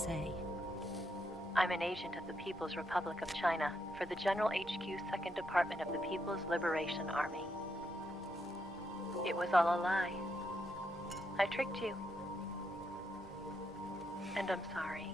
NSA. I'm an agent of the People's Republic of China for the General HQ 2nd Department of the People's Liberation Army. It was all a lie. I tricked you. And I'm sorry.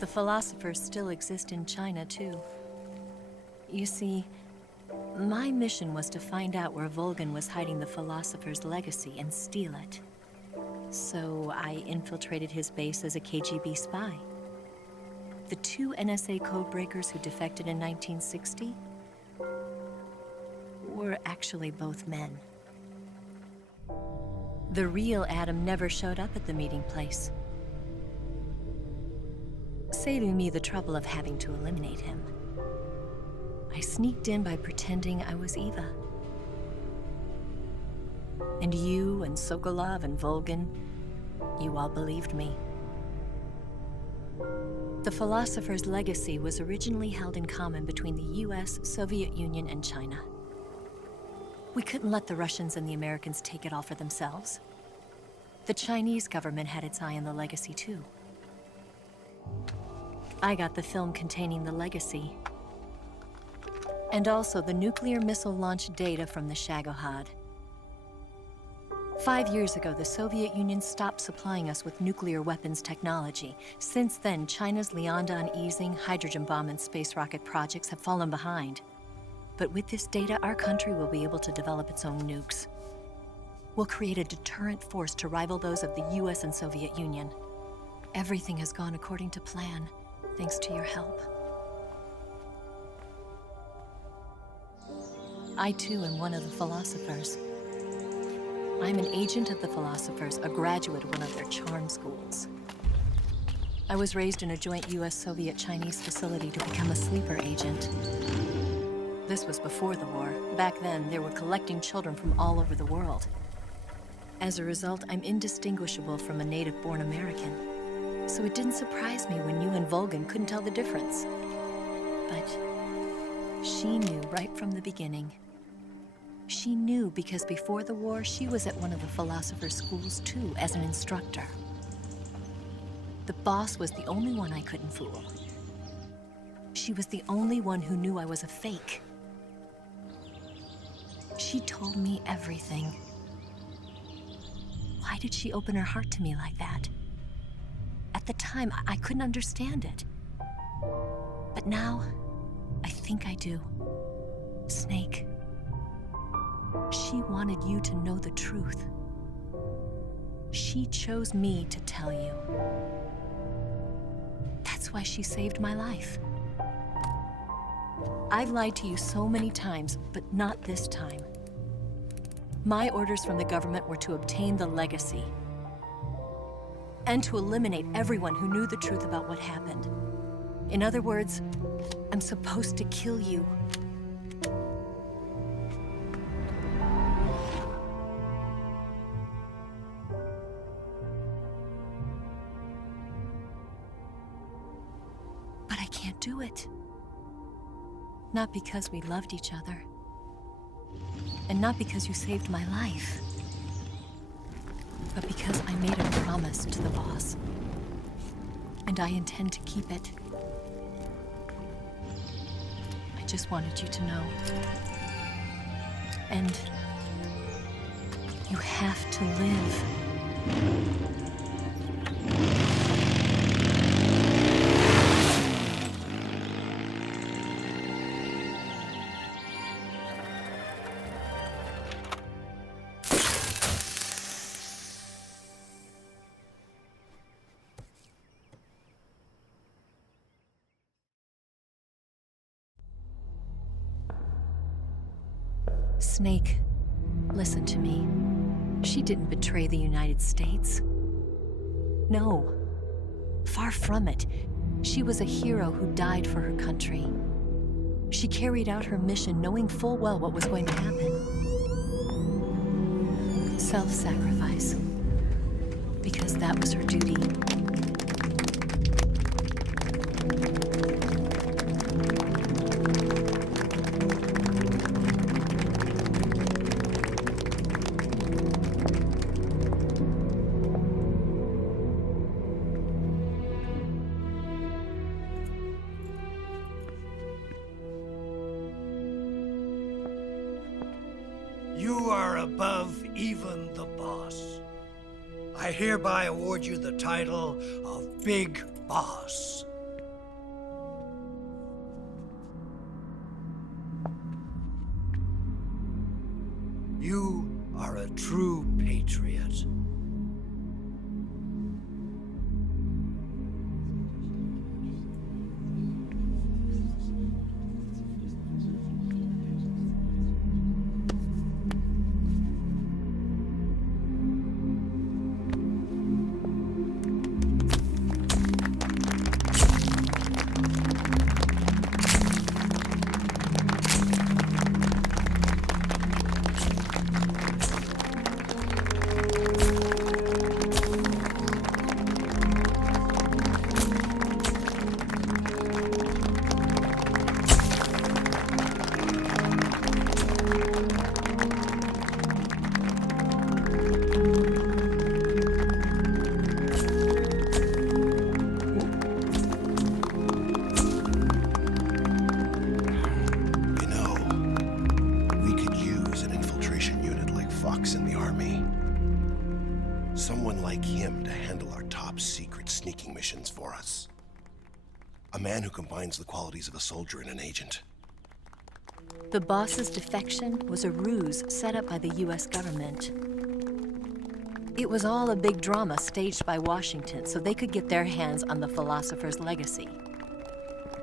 The philosophers still exist in China, too. You see, my mission was to find out where Volgan was hiding the philosopher's legacy and steal it. So I infiltrated his base as a KGB spy. The 2 NSA codebreakers who defected in 1960 were actually both men. The real Adam never showed up at the meeting place, saving me the trouble of having to eliminate him. I sneaked in by pretending I was Eva. And you and Sokolov and Volgan, you all believed me. The philosopher's legacy was originally held in common between the US, Soviet Union, and China. We couldn't let the Russians and the Americans take it all for themselves. The Chinese government had its eye on the legacy, too. I got the film containing the legacy, and also the nuclear missile launch data from the Shagohod. 5 years ago, the Soviet Union stopped supplying us with nuclear weapons technology. Since then, China's Liaodong easing, hydrogen bomb, and space rocket projects have fallen behind. But with this data, our country will be able to develop its own nukes. We'll create a deterrent force to rival those of the US and Soviet Union. Everything has gone according to plan, thanks to your help. I too am one of the philosophers. I'm an agent of the philosophers, a graduate of one of their charm schools. I was raised in a joint US-Soviet-Chinese facility to become a sleeper agent. This was before the war. Back then, they were collecting children from all over the world. As a result, I'm indistinguishable from a native-born American. So it didn't surprise me when you and Volgan couldn't tell the difference. But she knew right from the beginning. She knew because before the war, she was at one of the philosopher's schools too, as an instructor. The boss was the only one I couldn't fool. She was the only one who knew I was a fake. She told me everything. Why did she open her heart to me like that? At the time, I couldn't understand it. But now, I think I do. Snake. She wanted you to know the truth. She chose me to tell you. That's why she saved my life. I've lied to you so many times, but not this time. My orders from the government were to obtain the legacy and to eliminate everyone who knew the truth about what happened. In other words, I'm supposed to kill you. But I can't do it. Not because we loved each other. And not because you saved my life. But because I made a promise to the boss. And I intend to keep it. I just wanted you to know. And you have to live. Snake, listen to me. She didn't betray the United States. No, far from it. She was a hero who died for her country. She carried out her mission knowing full well what was going to happen. Self-sacrifice. Because that was her duty. even the boss. I hereby award you the title of Big Boss. You are a true patriot. In the army. Someone like him to handle our top secret sneaking missions for us. A man who combines the qualities of a soldier and an agent. The boss's defection was a ruse set up by the US government. It was all a big drama staged by Washington so they could get their hands on the philosopher's legacy.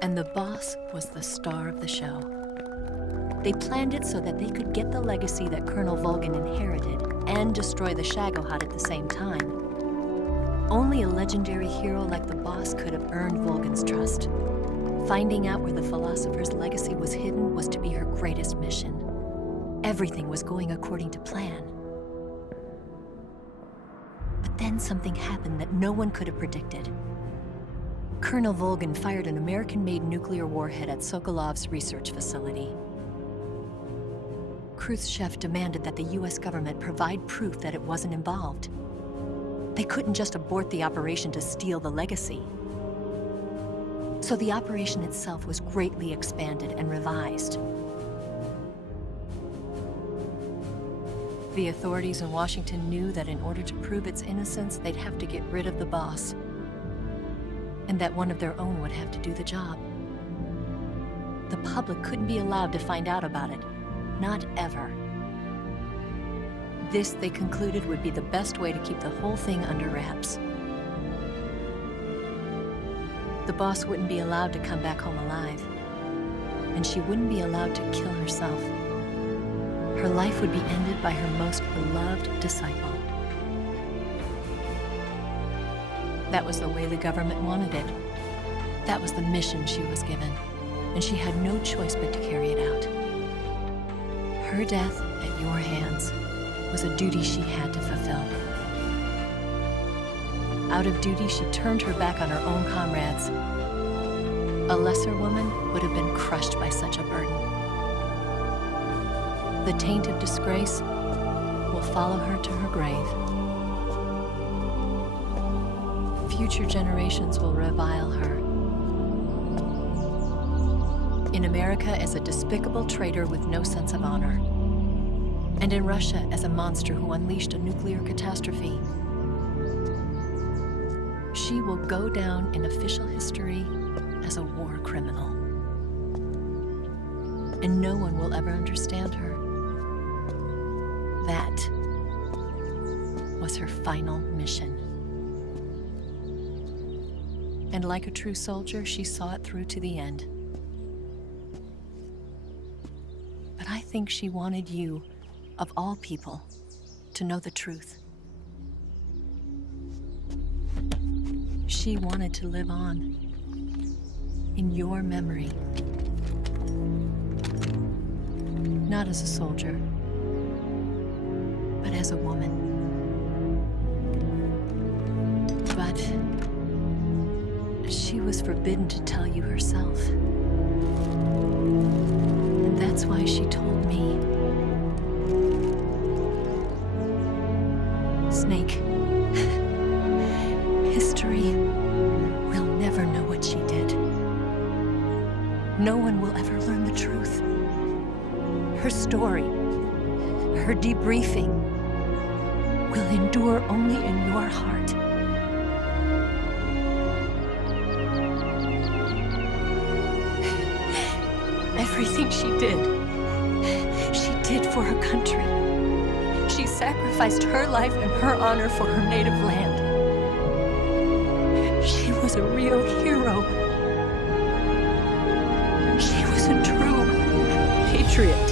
And the boss was the star of the show. They planned it so that they could get the legacy that Colonel Volgin inherited and destroy the Shagohod at the same time. Only a legendary hero like the boss could have earned Volgin's trust. Finding out where the philosopher's legacy was hidden was to be her greatest mission. Everything was going according to plan. But then something happened that no one could have predicted. Colonel Volgin fired an American-made nuclear warhead at Sokolov's research facility. Khrushchev demanded that the US government provide proof that it wasn't involved. They couldn't just abort the operation to steal the legacy. So the operation itself was greatly expanded and revised. The authorities in Washington knew that in order to prove its innocence, they'd have to get rid of the boss, and that one of their own would have to do the job. The public couldn't be allowed to find out about it. Not ever. This, they concluded, would be the best way to keep the whole thing under wraps. The boss wouldn't be allowed to come back home alive, and she wouldn't be allowed to kill herself. Her life would be ended by her most beloved disciple. That was the way the government wanted it. That was the mission she was given, and she had no choice but to carry it out. Her death at your hands was a duty she had to fulfill. Out of duty, she turned her back on her own comrades. A lesser woman would have been crushed by such a burden. The taint of disgrace will follow her to her grave. Future generations will revile her. In America as a despicable traitor with no sense of honor. And in Russia as a monster who unleashed a nuclear catastrophe. She will go down in official history as a war criminal. And no one will ever understand her. That was her final mission. And like a true soldier, she saw it through to the end. But I think she wanted you, of all people, to know the truth. She wanted to live on in your memory. Not as a soldier, but as a woman. But she was forbidden to tell you herself. And that's why she told me. Snake, history will never know what she did. No one will ever learn the truth. Her story, her debriefing, will endure only in your heart. Everything she did for her country. She sacrificed her life and her honor for her native land. She was a real hero. She was a true patriot.